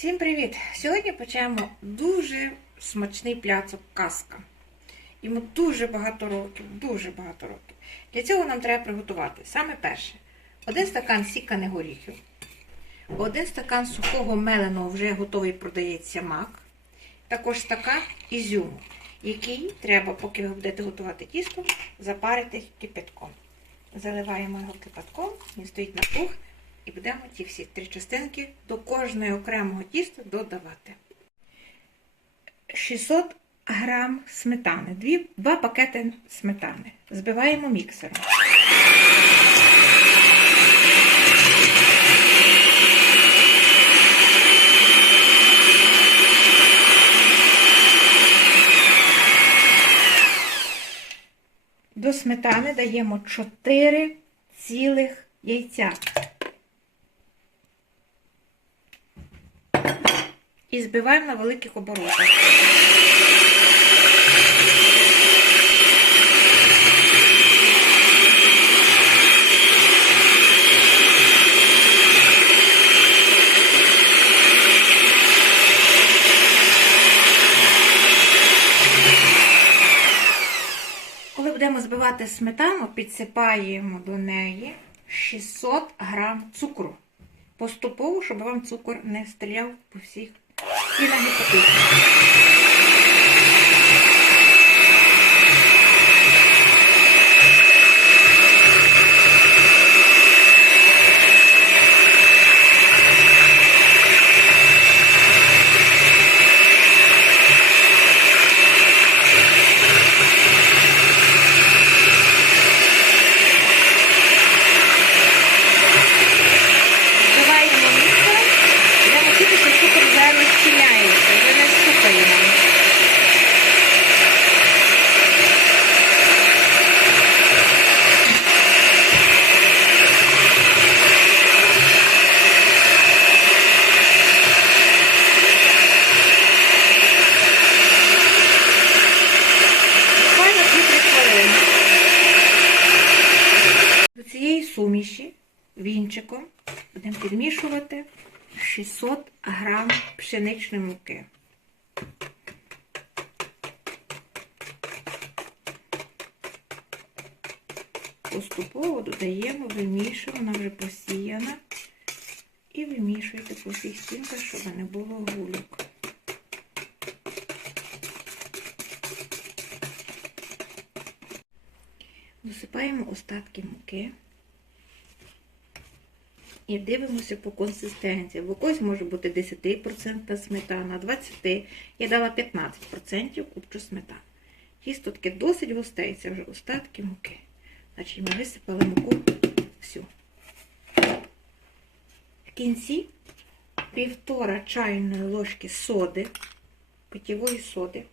Всім привіт! Сьогодні почнемо дуже смачний пляцок казка. Йому дуже багато років, дуже багато років. Для цього нам треба приготувати саме перше: один стакан сіканих горіхів, один стакан сухого меленого вже готовий продається мак, також стакан ізюму, який треба, поки ви будете готувати тісто, запарити кипятком. Заливаємо його кипятком, він стоїть на пух. І будемо ті всі три частинки до кожного окремого тіста додавати. 600 грам сметани, дві, два пакети сметани. Збиваємо міксером. До сметани даємо 4 цілих яйця. І збиваємо на великих оборотах. Коли будемо збивати сметану, підсипаємо до неї 600 грам цукру. Поступово, щоб вам цукор не стріляв по всіх і на гіпотиці. Збиваємо міксером, будемо чути, що цукор вже розчиняється, вже не стукає нам. Буквально 2-3 хвилини. До цієї суміші вінчиком будемо підмішувати 600 грам пшеничної муки. Поступово додаємо, вимішуємо, вона вже посіяна. І вимішуєте по всіх стінках, щоб не було гульок. Досипаємо остатки муки. І дивимося по консистенції. В когось може бути 10% сметана, 20%. Я дала 15% купчу сметану. Тісто таке досить густе, це вже остатки муки. Значить, ми висипали муку всю. В кінці півтора чайної ложки соди, питьової соди.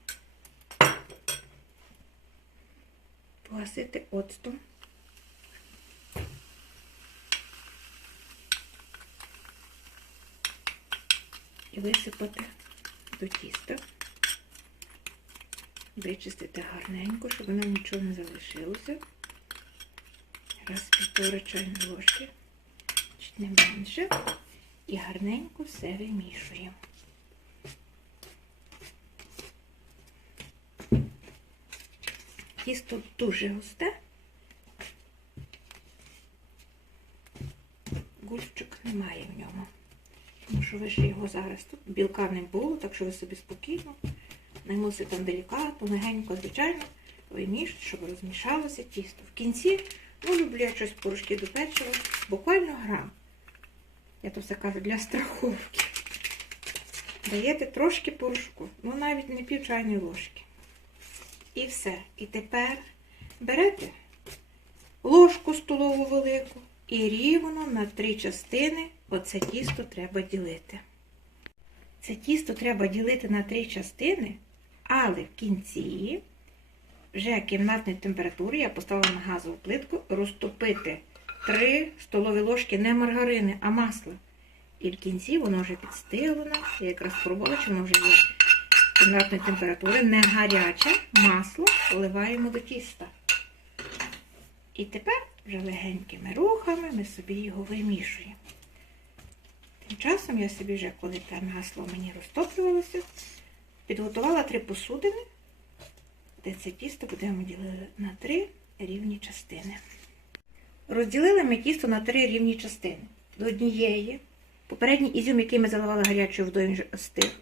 Погасити оцтом. І висипати до тіста, вичистити гарненько, щоб воно нічого не залишилося. Раз півтора чайної ложки, чуть не менше, і гарненько все вимішуємо. Тісто дуже густе, гульчик немає в ньому. Тому що ви ж його зараз тут білка не було, так що ви собі спокійно, не мусите там делікатно, легенько, звичайно, вимішуйте, щоб розмішалося тісто. В кінці, ну, люблю я щось порошки до печива, буквально грам. Я то все кажу для страховки. Даєте трошки порошку, ну навіть не пів чайної ложки. І все. І тепер берете ложку столову велику і рівно на три частини оце тісто треба ділити. Це тісто треба ділити на три частини, але в кінці, вже кімнатної температури, я поставила на газову плитку, розтопити 3 столові ложки не маргарини, а масла. І в кінці воно вже підстилено. Я якраз пробувала, чи воно вже є кімнатної температури, не гаряче масло вливаємо до тіста. І тепер вже легенькими рухами ми собі його вимішуємо. Тим часом я собі вже, коли те масло мені розтоплювалося, підготувала три посудини, де це тісто будемо ділити на три рівні частини. Розділили ми тісто на три рівні частини. До однієї. Попередній ізюм, який ми заливали гарячою водою, вже.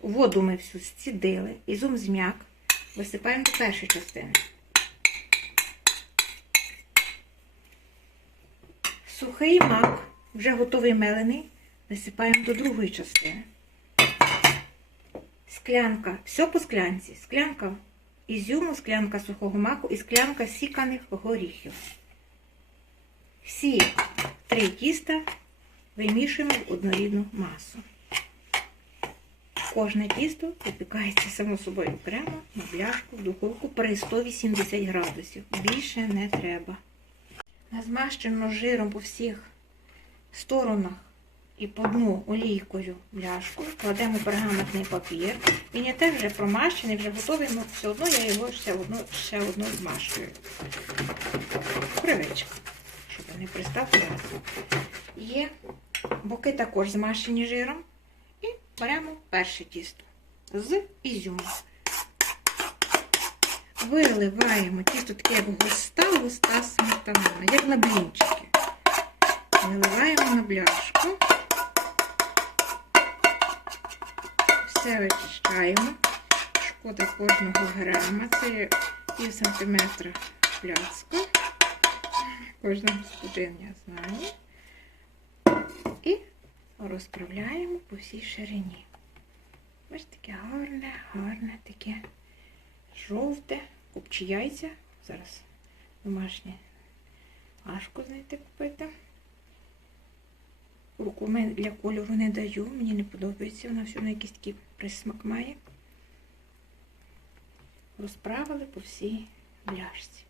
Воду ми всю зцідили. Ізюм зм'як. Висипаємо до першої частини. Сухий мак, вже готовий мелений, висипаємо до другої частини. Склянка, все по склянці. Склянка ізюму, склянка сухого маку і склянка сіканих горіхів. Всі три тіста вимішуємо в однорідну масу. Кожне тісто випікається само собою окремо на бляшку в духовку при 180 градусів. Більше не треба. На змащену жиром по всіх сторонах і по дну олійкою бляшку кладемо пергаментний папір. Він є теж вже промащений, вже готовий, але все одно я його ще одну, ще одну змащую. Привичка, щоб не пристав газ. Є боки також змащені жиром. І беремо перше тісто з ізюмом. Виливаємо тісто таке, як густа, густа сметана, як на блінчики. Виливаємо на бляшку. Все вичищаємо. Шкода кожного грама. Це пів сантиметра пляцка. Кожна господиня знає. І розправляємо по всій ширині. Ось таке гарне, гарне таке жовте, купчі яйця. Зараз домашнє важко знайти купити. Руку для кольору не даю, мені не подобається, вона все на якийсь такий присмак має. Розправили по всій бляшці.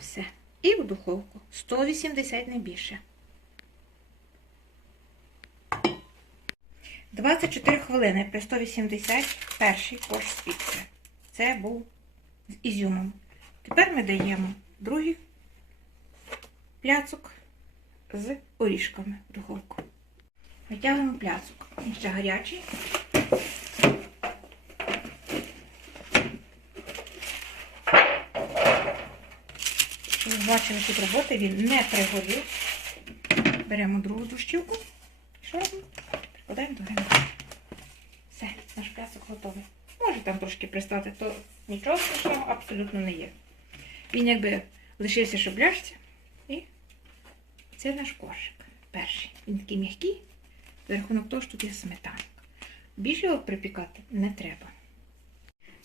Все. І в духовку. 180 не більше. 24 хвилини при 180 перший корж спікся. Це був з ізюмом. Тепер ми даємо другий пляцок з орішками в духовку. Витягуємо пляцок. Він ще гарячий. Щоб бачили тут роботи, він не пригорів. Беремо другу дощівку. Що робимо? Прикладаємо до гринка. Все, наш пляцок готовий. Може там трошки пристати, то нічого страшного абсолютно не є. Він якби лишився ще бляшці. І це наш кошик. Перший. Він такий м'який, за рахунок того, що тут є сметанка. Більше його припікати не треба.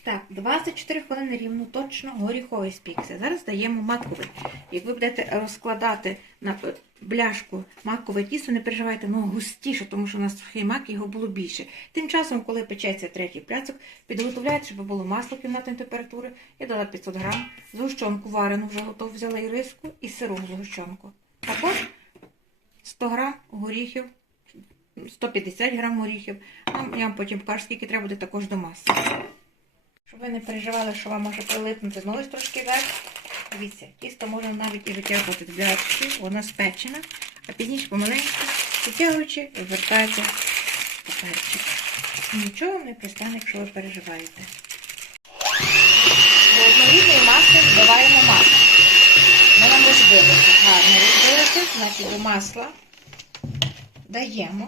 Так, 24 хвилини рівно точно горіховий спікся. Зараз даємо маковий. Як ви будете розкладати на бляшку макове тісто, не переживайте, воно густіше, тому що у нас сухий мак, його було більше. Тим часом, коли печеться третій пляцок, підготовляйте, щоб було масло кімнатної температури. Я дала 500 грам, згущенку варену вже готову, взяла і риску, і сиру згущенку. Також 100 грам горіхів, 150 грам горіхів. Я вам потім покажу, скільки треба буде також до маси. Щоб ви не переживали, що вам може прилипнути знову трошки вверх. Дивіться, тісто можна навіть і витягувати з бляшки, воно спечене, а пізніше помаленьку, витягуючи, вивертається паперчик. Нічого не пристане, якщо ви переживаєте. До однорідної маси вбиваємо масло. Ми нам розбилося, гарно розбилося, значить до масла даємо.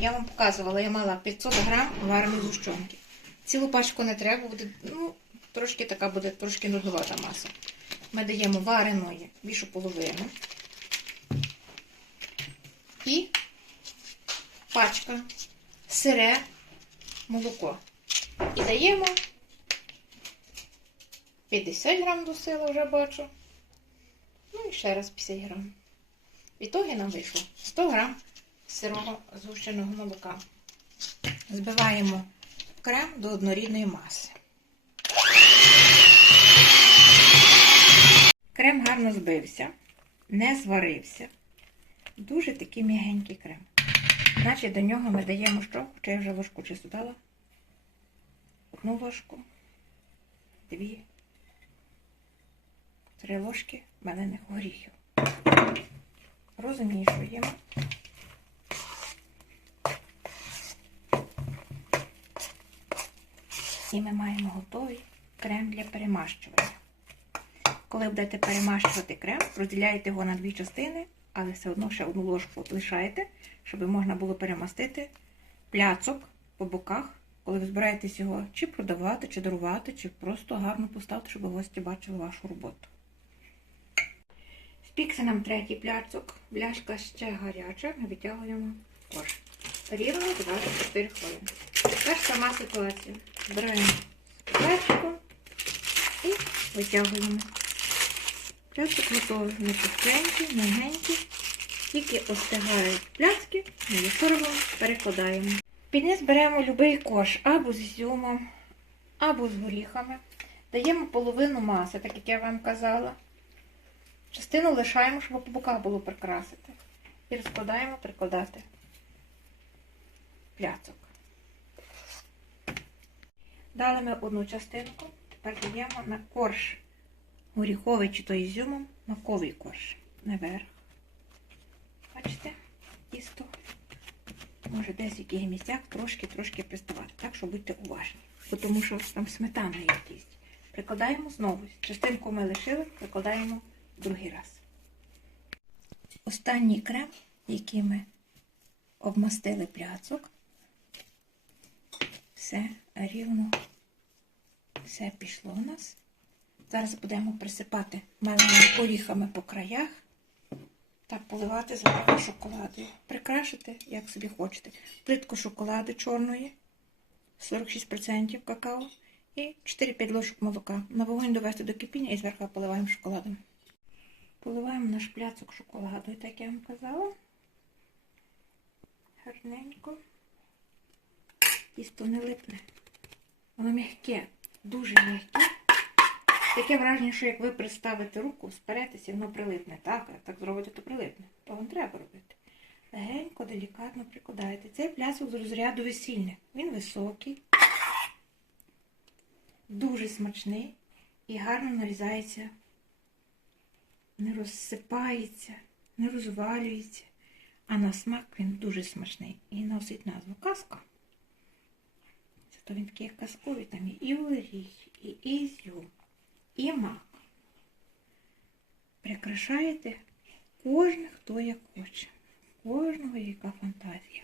Я вам показувала, я мала 500 грам вареної зущенки. Цілу пачку не треба, буде, ну, трошки така буде, трошки нуднувата маса. Ми даємо вареної більшу половину. І пачка сире молоко. І даємо 50 грам до сили, вже бачу. Ну і ще раз 50 грам. В ітогі нам вийшло 100 грам сирого згущеного молока. Збиваємо крем до однорідної маси. Крем гарно збився, не зварився. Дуже такий м'ягенький крем. Значить, до нього ми даємо що? Хоча я вже ложку чисту дала. Одну ложку, дві, три ложки малених горіхів. Розмішуємо. І ми маємо готовий крем для перемащування. Коли будете перемащувати крем, розділяєте його на дві частини, але все одно ще одну ложку лишаєте, щоб можна було перемастити пляцок по боках, коли ви збираєтесь його чи продавати, чи дарувати, чи просто гарно поставити, щоб гості бачили вашу роботу. Спікся нам третій пляцок, бляшка ще гаряча, ми витягуємо кош. Рівно 24 хвилини. Та сама ситуація. Збираємо пляшку і витягуємо. Пляцок готовий, не пухенький, мягенький. Тільки остигають пляцки, ми їх перекладаємо. Під низ беремо будь-який кош або з ізюмом, або з горіхами. Даємо половину маси, так як я вам казала. Частину лишаємо, щоб по боках було прикрасити. І розкладаємо прикладати пляцок. Дали ми одну частинку, тепер даємо на корж горіховий чи то ізюмом, маковий корж наверх. Бачите, тісто може десь в яких місцях трошки-трошки приставати. Так що будьте уважні. Тому що там сметана є в. Прикладаємо знову. Частинку ми лишили, прикладаємо другий раз. Останній крем, який ми обмастили пляцок. Все рівно, все пішло у нас. Зараз будемо присипати маленькими оріхами по краях та поливати зверху шоколадою. Прикрашити, як собі хочете. Плитку шоколаду чорної, 46% какао і 4-5 ложок молока. На вогонь довести до кипіння і зверху поливаємо шоколадом. Поливаємо наш пляцок шоколадою, так я вам казала. Гарненько. Тісто не липне. Воно м'яке, дуже м'яке. Таке враження, що як ви приставите руку, сперетеся, воно прилипне. Так, як так зробите, то прилипне. То вам треба робити. Легенько, делікатно прикладаєте. Цей плясок з розряду весільних. Він високий, дуже смачний і гарно нарізається, не розсипається, не розвалюється. А на смак він дуже смачний і носить назву казка. Зато він такий казковий, там є і оріх, і ізюм, і мак. Прикрашаєте кожен, хто як хоче. Кожного яка фантазія.